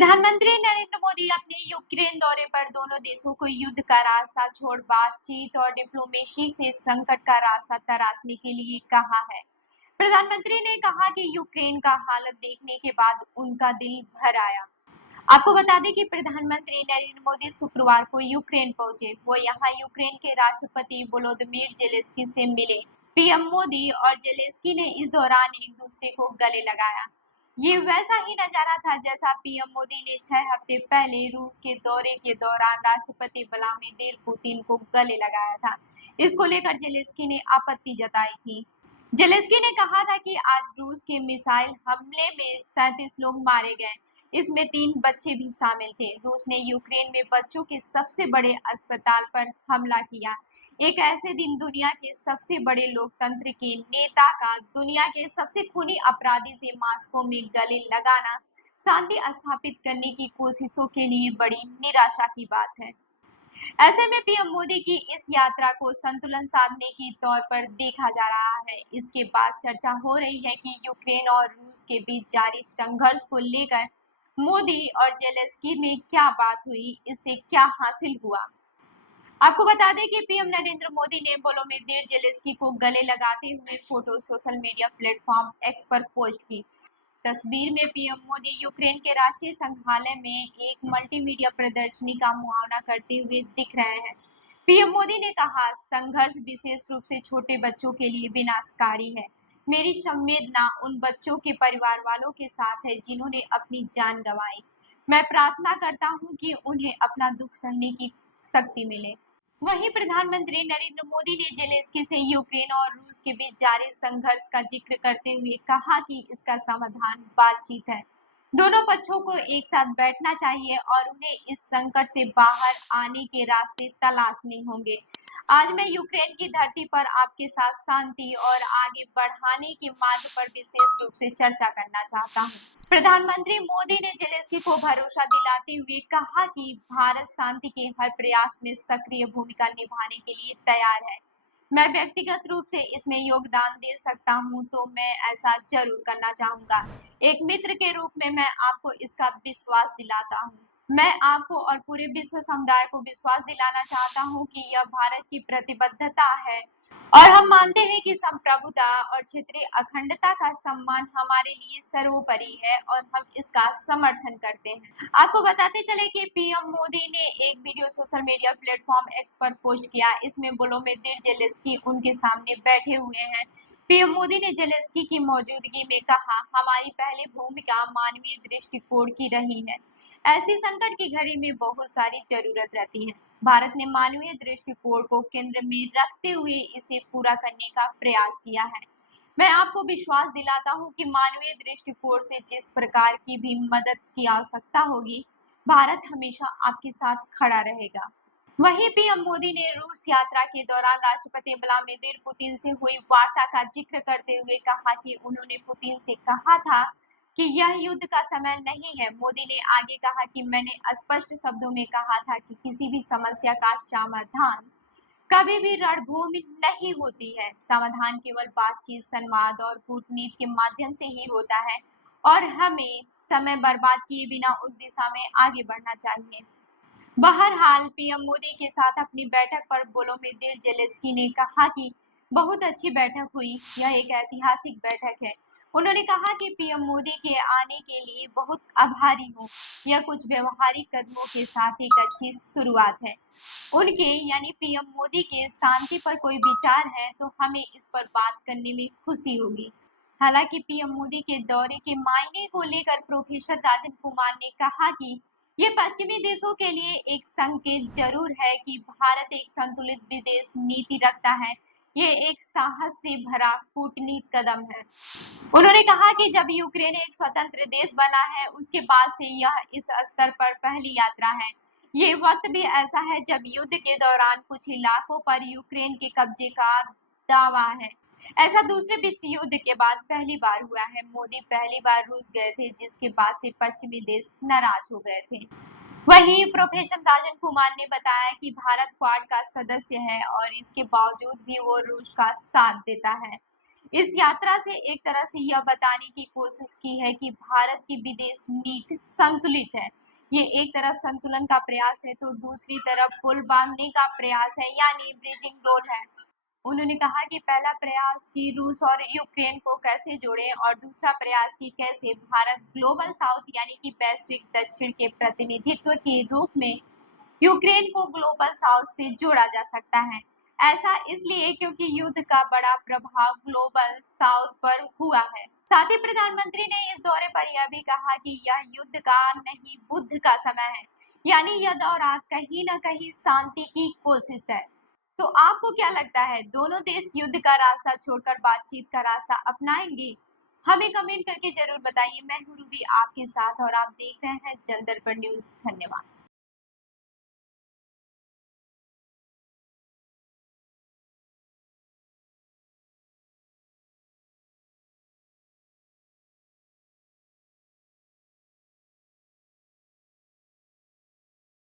प्रधानमंत्री नरेंद्र मोदी अपने यूक्रेन दौरे पर दोनों देशों को युद्ध का रास्ता छोड़ बातचीत और डिप्लोमेसी से संकट का रास्ता तराशने के लिए कहा है। प्रधानमंत्री ने कहा कि यूक्रेन का हालत देखने के बाद उनका दिल भर आया। आपको बता दें कि प्रधानमंत्री नरेंद्र मोदी शुक्रवार को यूक्रेन पहुंचे। वो यहां यूक्रेन के राष्ट्रपति वोलोदिमीर जेलेंस्की से मिले। पीएम मोदी और जेलेंस्की ने इस दौरान एक दूसरे को गले लगाया। ये वैसा ही नजारा था जैसा पीएम मोदी ने 6 हफ्ते पहले रूस के दौरे के दौरान राष्ट्रपति व्लादिमीर पुतिन को गले लगाया था। इसको लेकर जेलेंस्की ने आपत्ति जताई थी। जेलेंस्की ने कहा था कि आज रूस के मिसाइल हमले में 37 लोग मारे गए, इसमें 3 बच्चे भी शामिल थे। रूस ने यूक्रेन में बच्चों के सबसे बड़े अस्पताल पर हमला किया। एक ऐसे दिन दुनिया के सबसे बड़े लोकतंत्र के नेता का दुनिया के सबसे खूनी अपराधी से मॉस्को में गले लगाना शांति स्थापित करने की कोशिशों के लिए बड़ी निराशा की बात है। ऐसे में पीएम मोदी की इस यात्रा को संतुलन साधने के तौर पर देखा जा रहा है। इसके बाद चर्चा हो रही है कि यूक्रेन और रूस के बीच जारी संघर्ष को लेकर मोदी और जेलेंस्की में क्या बात हुई, इससे क्या हासिल हुआ। आपको बता दें कि पीएम नरेंद्र मोदी ने वोलोदिमीर जेलेंस्की को गले लगाते हुए photo social media platform x पर पोस्ट की। तस्वीर में पीएम मोदी यूक्रेन के राष्ट्रीय संग्रहालय में एक मल्टीमीडिया प्रदर्शनी का मुआयना करते हुए दिख रहे हैं। पीएम मोदी ने कहा, संघर्ष विशेष रूप से छोटे बच्चों के लिए विनाशकारी है। मेरी संवेदना उन बच्चों के परिवार वालों के साथ है जिन्होंने अपनी जान गंवाई। मैं प्रार्थना करता हूं कि उन्हें अपना दुख सहने की शक्ति मिले। वहीं प्रधानमंत्री नरेंद्र मोदी ने जेलेंस्की से यूक्रेन और रूस के बीच जारी संघर्ष का जिक्र करते हुए कहा कि इसका समाधान बातचीत है। दोनों पक्षों को एक साथ बैठना चाहिए और उन्हें इस संकट से बाहर आने के रास्ते तलाशने होंगे। आज मैं यूक्रेन की धरती पर आपके साथ शांति और आगे बढ़ाने के मार्ग पर विशेष रूप से चर्चा करना चाहता हूं। प्रधानमंत्री मोदी ने जेलेंस्की को भरोसा दिलाते हुए कहा कि भारत शांति के हर प्रयास में सक्रिय भूमिका निभाने के लिए तैयार है। मैं व्यक्तिगत रूप से इसमें योगदान दे सकता हूं तो मैं ऐसा जरूर करना चाहूंगा। एक मित्र के रूप में मैं आपको इसका विश्वास दिलाता हूं। मैं आपको और पूरे विश्व समुदाय को विश्वास दिलाना चाहता हूं कि यह भारत की प्रतिबद्धता है और हम मानते हैं कि संप्रभुता और क्षेत्रीय अखंडता का सम्मान हमारे लिए सर्वोपरि है और हम इसका समर्थन करते हैं। आपको बताते चले कि पीएम मोदी ने एक video social media platform x पर पोस्ट किया। इसमें वोलोदिमीर जेलेंस्की उनके सामने बैठे हुए हैं। पीएम मोदी ने जेलेंस्की की मौजूदगी में कहा, हमारी पहली भूमिका मानवीय दृष्टिकोण की रही है। ऐसी संकट की घड़ी में बहुत सारी जरूरत रहती है। भारत ने मानवीय दृष्टिकोण को केंद्र में रखते हुए इसे पूरा करने का प्रयास किया है। मैं आपको विश्वास दिलाता हूं कि मानवीय दृष्टिकोण से जिस प्रकार की भी मदद की आवश्यकता होगी, भारत हमेशा आपके साथ खड़ा रहेगा। वहीं पीएम मोदी ने रूस यात्रा के दौरान राष्ट्रपति व्लादिमीर पुतिन से हुई वार्ता का जिक्र करते हुए कहा कि उन्होंने पुतिन से कहा था कि यह युद्ध का समय नहीं है। मोदी ने आगे कहा कि मैंने स्पष्ट शब्दों में कहा था कि किसी भी समस्या का समाधान कभी भी रणभूमि नहीं होती है। समाधान केवल बातचीत, संवाद और कूटनीति के माध्यम से ही होता है और हमें समय बर्बाद किए बिना उस दिशा में आगे बढ़ना चाहिए। बहरहाल पीएम मोदी के साथ अपनी बैठक पर वोलोदिमीर जेलेंस्की ने कहा कि बहुत अच्छी बैठक हुई, यह एक ऐतिहासिक बैठक है। उन्होंने कहा कि पीएम मोदी के आने के लिए बहुत आभारी हूँ। यह कुछ व्यवहारिक कदमों के साथ एक अच्छी शुरुआत है। उनके यानी पीएम मोदी के शांति पर कोई विचार है तो हमें इस पर बात करने में खुशी होगी। हालांकि पीएम मोदी के दौरे के मायने को लेकर प्रोफेसर राजन कुमार ने कहा कि ये पश्चिमी देशों के लिए एक संकेत जरूर है कि भारत एक संतुलित विदेश नीति रखता है। ये एक साहस से भरा कूटनीतिक कदम है। उन्होंने कहा कि जब यूक्रेन एक स्वतंत्र देश बना है, उसके बाद से यह इस स्तर पर पहली यात्रा है। ये वक्त भी ऐसा है जब युद्ध के दौरान कुछ इलाकों पर यूक्रेन के कब्जे का दावा है। ऐसा दूसरे विश्व युद्ध के बाद पहली बार हुआ है। मोदी पहली बार रूस गए थे, जिसके बाद से पश्चिमी देश नाराज हो गए थे। वहीं प्रोफेसर राजन कुमार ने बताया कि भारत क्वाड का सदस्य है और इसके बावजूद भी वो रूस का साथ देता है। इस यात्रा से एक तरह से यह बताने की कोशिश की है कि भारत की विदेश नीति संतुलित है। ये एक तरफ संतुलन का प्रयास है तो दूसरी तरफ पुल बांधने का प्रयास है, यानी ब्रिजिंग रोल है। उन्होंने कहा कि पहला प्रयास कि रूस और यूक्रेन को कैसे जोड़ें और दूसरा प्रयास कि कैसे भारत ग्लोबल साउथ यानी कि वैश्विक दक्षिण के प्रतिनिधित्व के रूप में यूक्रेन को ग्लोबल साउथ से जोड़ा जा सकता है। ऐसा इसलिए क्योंकि युद्ध का बड़ा प्रभाव ग्लोबल साउथ पर हुआ है। साथ ही प्रधानमंत्री ने इस दौरे पर यह भी कहा कि यह युद्ध का नहीं बुद्ध का समय है, यानी यह दौरा कहीं न कहीं शांति की कोशिश है। तो आपको क्या लगता है, दोनों देश युद्ध का रास्ता छोड़कर बातचीत का रास्ता अपनाएंगे? हमें कमेंट करके जरूर बताइए। मैं हूँ रूबी आपके साथ और आप देख रहे हैं जन दर्पण न्यूज। धन्यवाद।